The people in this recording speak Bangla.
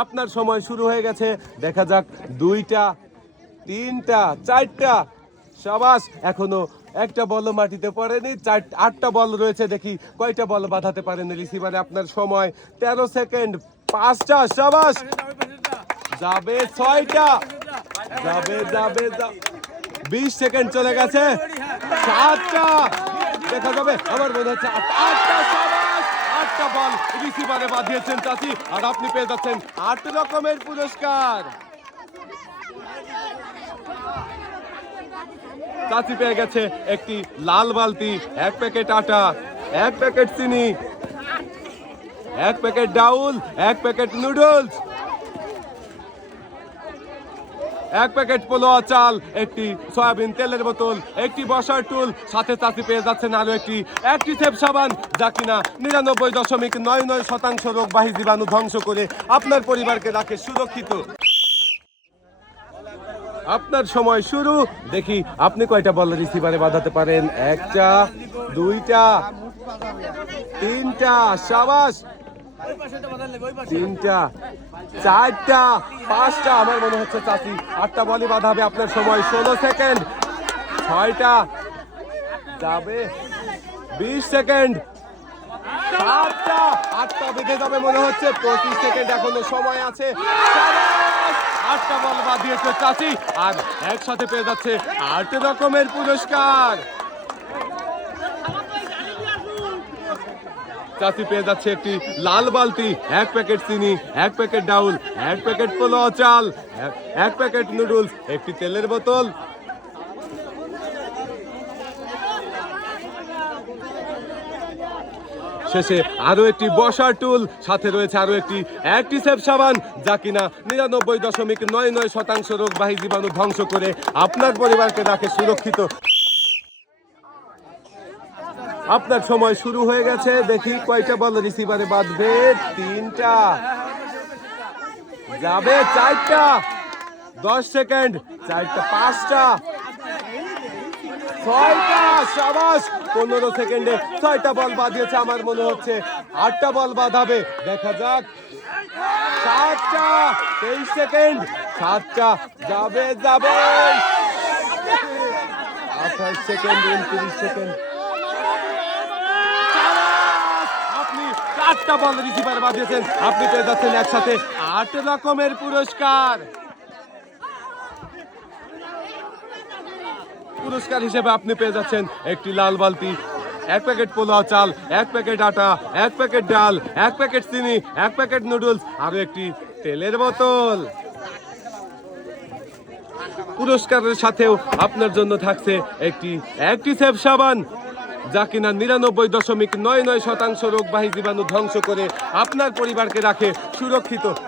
আপনার সময় শুরু হয়ে গেছে। দেখা যাক, দুইটা, তিনটা, চারটা। সাবাস, এখনও একটা বল মাটিতে পড়েনি, চার, আটটা বল রয়েছে, দেখি কয়টা বল বাঁধাতে পারেন রিসিভারে আপনার সময় তেরো সেকেন্ড, পাঁচটা, সাবাস। যাবে ছয়টা। যাবে যাবে বিশ সেকেন্ড চলে গেছে। সাতটা। দেখা যাবে আমার মনে হচ্ছে আটটা আটটা বল রিসিভারে বাঁধিয়েছেন চাচি, আর আপনি পেয়ে যাচ্ছেন আট রকমের পুরস্কার। চাচি পেয়ে গেছে একটি লাল বালতি, এক প্যাকেট আটা, এক প্যাকেট চিনি, এক প্যাকেট ডাউল, এক প্যাকেট নুডলস। এক প্যাকেট পোলোয়া চাল, একটি সয়াবিন তেলের বোতল, একটি বসার টুল, সাথে চাচি পেয়ে যাচ্ছেন আরও একটি একটি সেপ সাবান, যা কিনা নিরানব্বই দশমিক নয় নয় শতাংশ রোগবাহী জীবাণু ধ্বংস করে আপনার পরিবারকে রাখে সুরক্ষিত। আপনার সময় শুরু। দেখি আপনি কয়টা বল রিসিভারে বাঁধাতে পারেন? একটা, দুইটা, তিনটা, সাবাস তিনটা, চারটা, পাঁচটা, আমার মনে হচ্ছে চাচি, আটটা বলই বাঁধাবে আপনার সময়, ষোলো সেকেন্ড, ছয়টা যাবে, বিশ সেকেন্ড, সাতটা, আটটা বেঁধে যাবে মনে হচ্ছে, পঁচিশ সেকেন্ড এখনও সময় আছে আটটা বল বাঁধিয়েছে চাচি, আর একসাথে পেয়ে যাচ্ছে আট রকমের পুরস্কার। চাচি পেয়ে যাচ্ছে একটি লাল বালতি, এক প্যাকেট চিনি, এক প্যাকেট ডাউল, এক প্যাকেট পোলাও চাল, এক প্যাকেট নুডলস, একটি তেলের বোতল। শেষে আরও একটি বসার টুল, সাথে রয়েছে আরও একটি অ্যাক্টিসেপ সাবান, যা কিনা নিরানব্বই দশমিক নয় নয় শতাংশ রোগবাহী জীবাণু ধ্বংস করে আপনার পরিবারকে রাখে সুরক্ষিত আপনার সময় শুরু হয়ে গেছে। দেখি কয়টা বল রিসিভারে বাঁধবে। তিনটা। যাবে চারটা। দশ সেকেন্ড। চারটা, পাঁচটা। ছয়টা পনেরো সেকেন্ডে ছয়টা বল আমার মনে হচ্ছে। আটটা বল দেখা যাক। সাতটা সেকেন্ড। সাতটা। যাবে যাবে। আঠাশ সেকেন্ড, উনত্রিশ সেকেন্ড। চারটা বল রিসিভার বাজিয়েছেন। আপনি পেয়ে যাচ্ছেন একসাথে আট রকমের পুরস্কার। পুরস্কার হিসেবে আপনি পেয়ে যাচ্ছেন একটি লাল বালতি, এক প্যাকেট পোলাও চাল, এক প্যাকেট আটা, এক প্যাকেট ডাল, এক প্যাকেট চিনি, এক প্যাকেট নুডলস আরও একটি তেলের বোতল। পুরস্কারের সাথেও আপনার জন্য থাকছে একটি একটি সেফ সাবান যা কিনা নিরানব্বই দশমিক নয় নয় শতাংশ রোগবাহী জীবাণু ধ্বংস করে আপনার পরিবারকে রাখে সুরক্ষিত